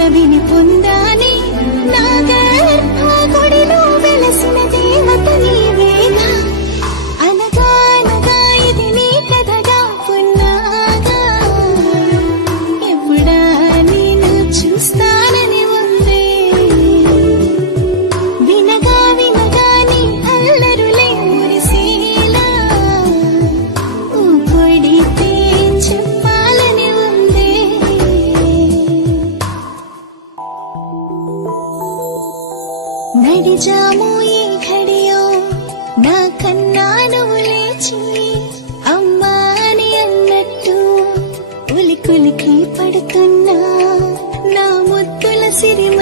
పల్లవిని పొందాలి నాగా జాము ఈ ఘడియో నా కన్నా నువ్వు లేచి అమ్మా అన్నట్టు ఉలికులికి పడుతున్నా. నా ముద్దుల సిరిమ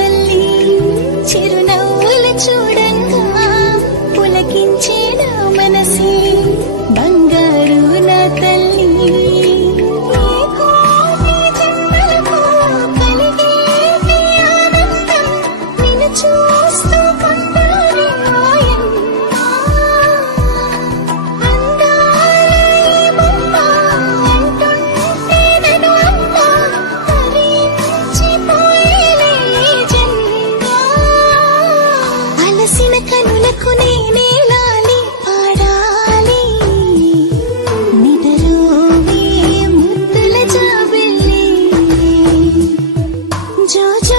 就就。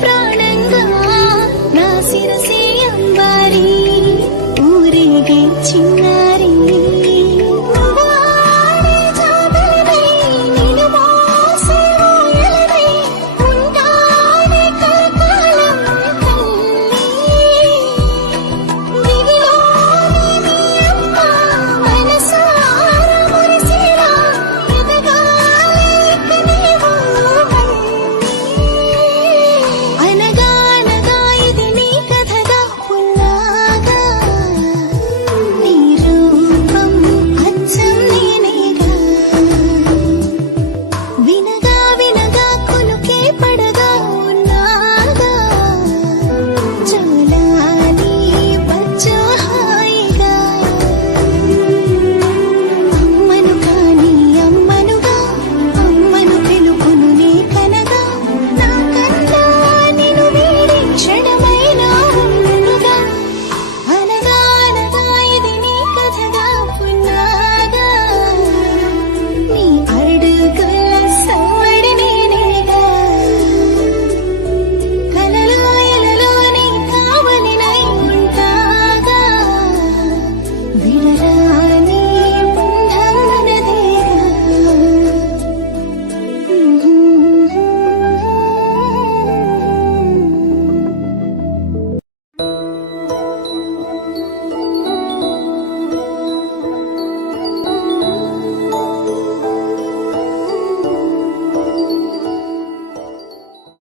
ప్రాణంగా నా శిరసి